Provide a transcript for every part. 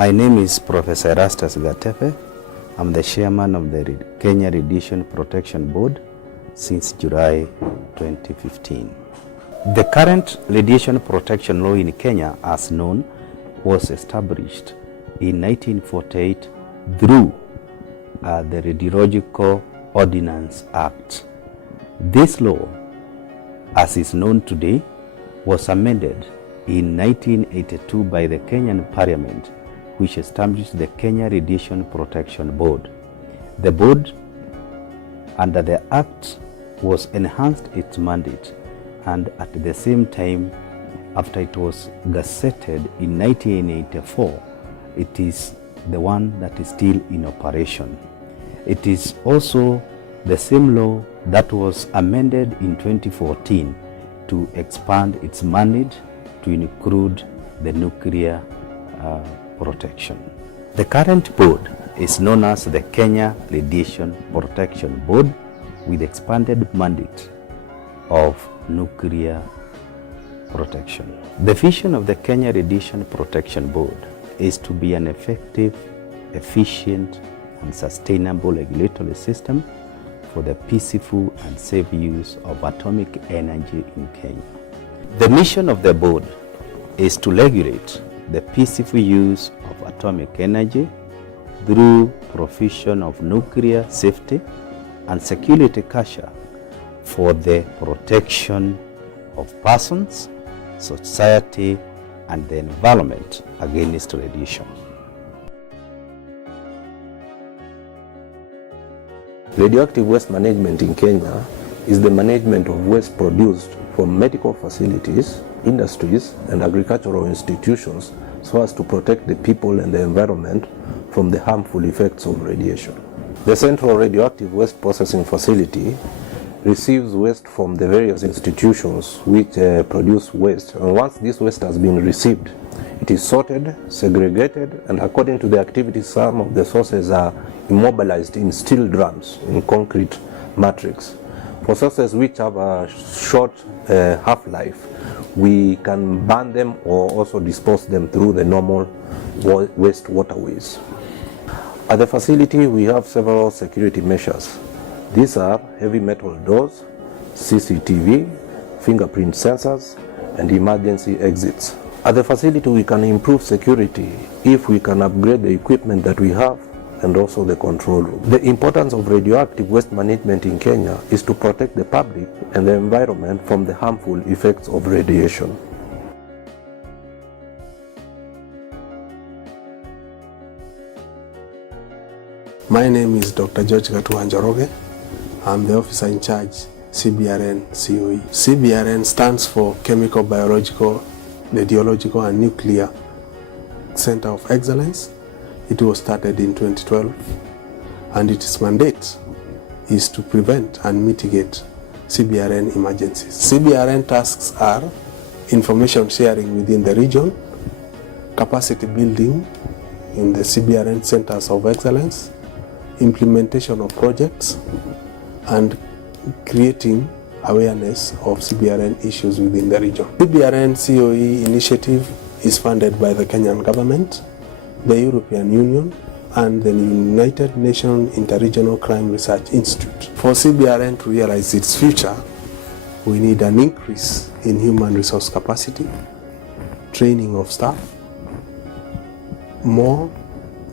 My name is Professor Erastus Gatepe. I'm the chairman of the Kenya Radiation Protection Board since July 2015. The current radiation protection law in Kenya, as known, was established in 1948 through the Radiological Ordinance Act. This law, as is known today, was amended in 1982 by the Kenyan Parliament, which established the Kenya Radiation Protection Board. The board, under the Act, was enhanced its mandate, and at the same time, after it was gazetted in 1984, it is the one that is still in operation. It is also the same law that was amended in 2014 to expand its mandate to include the nuclear protection. The current board is known as the Kenya Radiation Protection Board, with expanded mandate of nuclear protection. The vision of the Kenya Radiation Protection Board is to be an effective, efficient, and sustainable regulatory system for the peaceful and safe use of atomic energy in Kenya. The mission of the board is to regulate the peaceful use of atomic energy through provision of nuclear safety and security culture for the protection of persons, society, and the environment against radiation. Radioactive waste management in Kenya is the management of waste produced from medical facilities, industries, and agricultural institutions so as to protect the people and the environment from the harmful effects of radiation. The Central Radioactive Waste Processing Facility receives waste from the various institutions which produce waste, and once this waste has been received, it is sorted, segregated, and according to the activities, some of the sources are immobilized in steel drums in concrete matrix. For sources which have a short half-life, we can burn them or also dispose them through the normal waste waterways. At the facility, we have several security measures. These are heavy metal doors, CCTV, fingerprint sensors, and emergency exits. At the facility, we can improve security if we can upgrade the equipment that we have and also the control room. The importance of radioactive waste management in Kenya is to protect the public and the environment from the harmful effects of radiation. My name is Dr. George Gatua Njoroge. I'm the officer in charge, CBRN COE. CBRN stands for Chemical, Biological, Radiological and Nuclear Center of Excellence. It was started in 2012, and its mandate is to prevent and mitigate CBRN emergencies. CBRN tasks are information sharing within the region, capacity building in the CBRN Centers of Excellence, implementation of projects, and creating awareness of CBRN issues within the region. CBRN COE initiative is funded by the Kenyan government, the European Union, and the United Nations Interregional Crime Research Institute. For CBRN to realize its future, we need an increase in human resource capacity, training of staff, more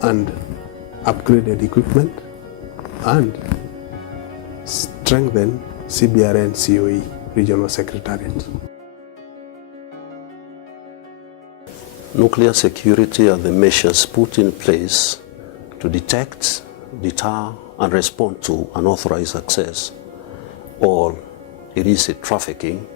and upgraded equipment, and strengthen CBRN COE Regional Secretariat. Nuclear security are the measures put in place to detect, deter, and respond to unauthorized access or illicit trafficking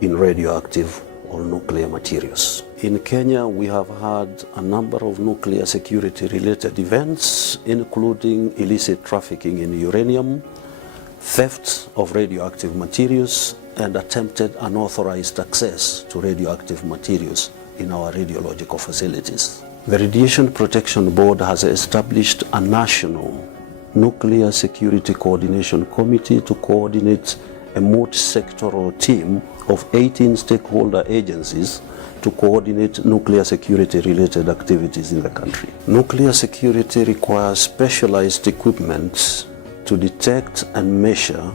in radioactive or nuclear materials. In Kenya, we have had a number of nuclear security related events, including illicit trafficking in uranium, theft of radioactive materials, and attempted unauthorized access to radioactive materials in our radiological facilities. The Radiation Protection Board has established a national nuclear security coordination committee to coordinate a multi-sectoral team of 18 stakeholder agencies to coordinate nuclear security related activities in the country. Nuclear security requires specialized equipment to detect and measure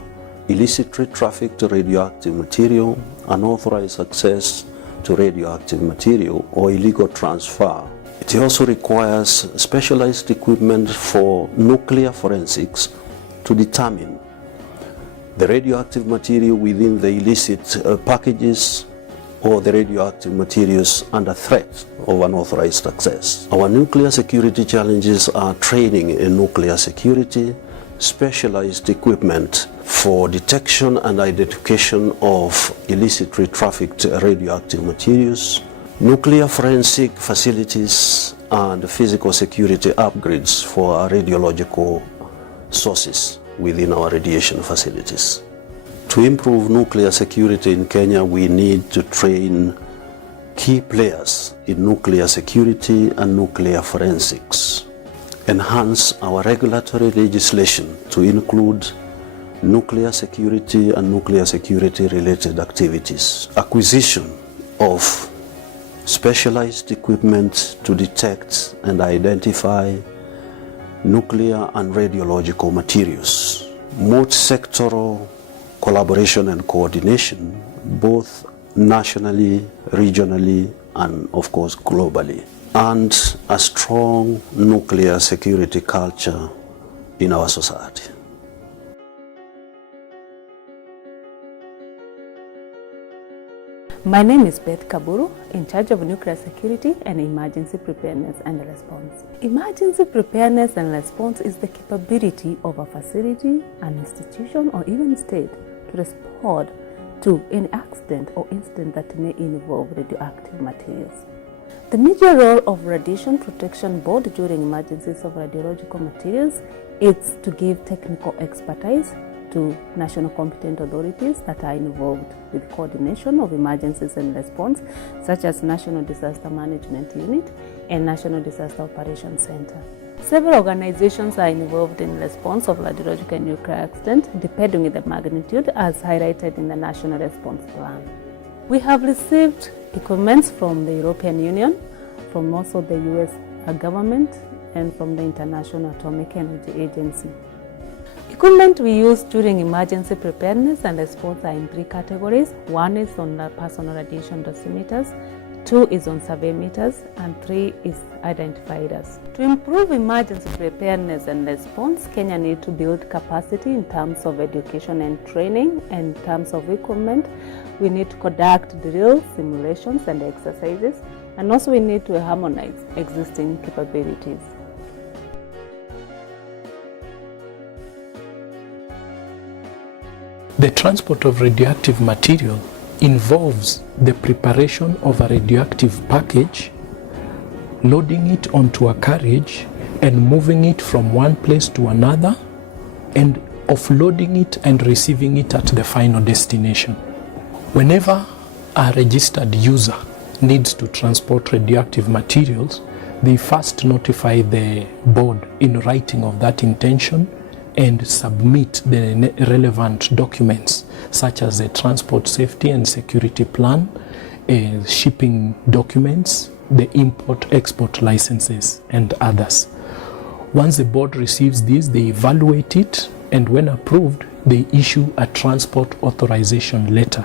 illicit trade traffic to radioactive material, unauthorized access to radioactive material, or illegal transfer. It also requires specialized equipment for nuclear forensics to determine the radioactive material within the illicit packages or the radioactive materials under threat of unauthorized access. Our nuclear security challenges are training in nuclear security, specialized equipment for detection and identification of illicitly trafficked radioactive materials, nuclear forensic facilities, and physical security upgrades for our radiological sources within our radiation facilities. To improve nuclear security in Kenya, we need to train key players in nuclear security and nuclear forensics, enhance our regulatory legislation to include nuclear security and nuclear security related activities, acquisition of specialized equipment to detect and identify nuclear and radiological materials, multi-sectoral collaboration and coordination, both nationally, regionally, and of course globally, and a strong nuclear security culture in our society. My name is Beth Kaburu, in charge of nuclear security and emergency preparedness and response. Emergency preparedness and response is the capability of a facility, an institution, or even state to respond to any accident or incident that may involve radioactive materials. The major role of Radiation Protection Board during emergencies of radiological materials is to give technical expertise to national competent authorities that are involved with coordination of emergencies and response, such as National Disaster Management Unit and National Disaster Operations Center. Several organizations are involved in response of radiological and nuclear accident, depending on the magnitude, as highlighted in the National Response Plan. We have received equipment from the European Union, from also the US government, and from the International Atomic Energy Agency. Equipment we use during emergency preparedness and response are in three categories. One is on the personal radiation dosimeters, two is on survey meters, and three is identifiers. To improve emergency preparedness and response, Kenya needs to build capacity in terms of education and training, and in terms of equipment. We need to conduct drills, simulations, and exercises, and also we need to harmonize existing capabilities. The transport of radioactive material involves the preparation of a radioactive package, loading it onto a carriage and moving it from one place to another, and offloading it and receiving it at the final destination. Whenever a registered user needs to transport radioactive materials, they first notify the board in writing of that intention and submit the relevant documents such as the transport safety and security plan, shipping documents, the import-export licenses, and others. Once the board receives these, they evaluate it, and when approved, they issue a transport authorization letter,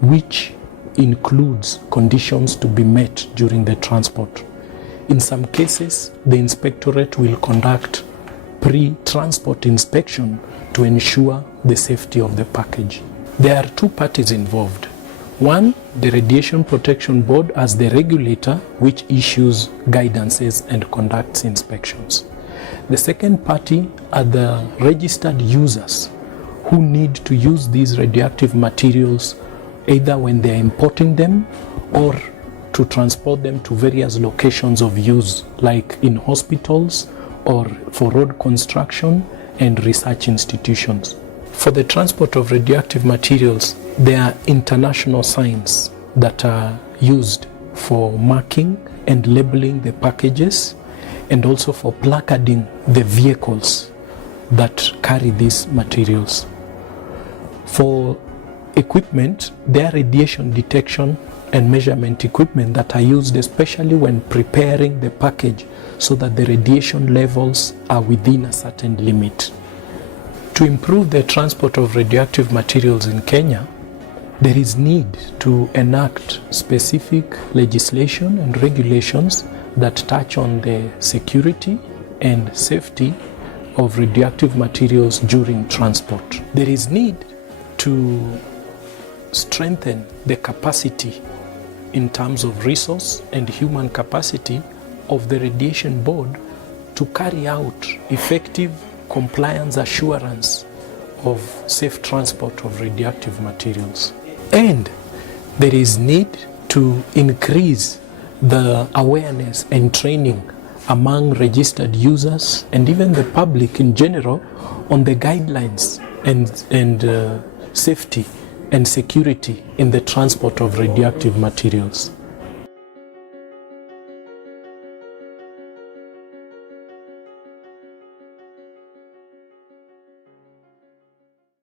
which includes conditions to be met during the transport. In some cases, the inspectorate will conduct pre-transport inspection to ensure the safety of the package. There are two parties involved. One, the Radiation Protection Board as the regulator, which issues guidances and conducts inspections. The second party are the registered users who need to use these radioactive materials either when they are importing them or to transport them to various locations of use, like in hospitals or for road construction and research institutions. For the transport of radioactive materials, there are international signs that are used for marking and labeling the packages, and also for placarding the vehicles that carry these materials. For equipment, their radiation detection and measurement equipment that are used especially when preparing the package so that the radiation levels are within a certain limit. To improve the transport of radioactive materials in Kenya, there is need to enact specific legislation and regulations that touch on the security and safety of radioactive materials during transport. There is need to strengthen the capacity in terms of resource and human capacity of the Radiation Board to carry out effective compliance assurance of safe transport of radioactive materials. And there is need to increase the awareness and training among registered users and even the public in general on the guidelines and safety and security in the transport of radioactive materials.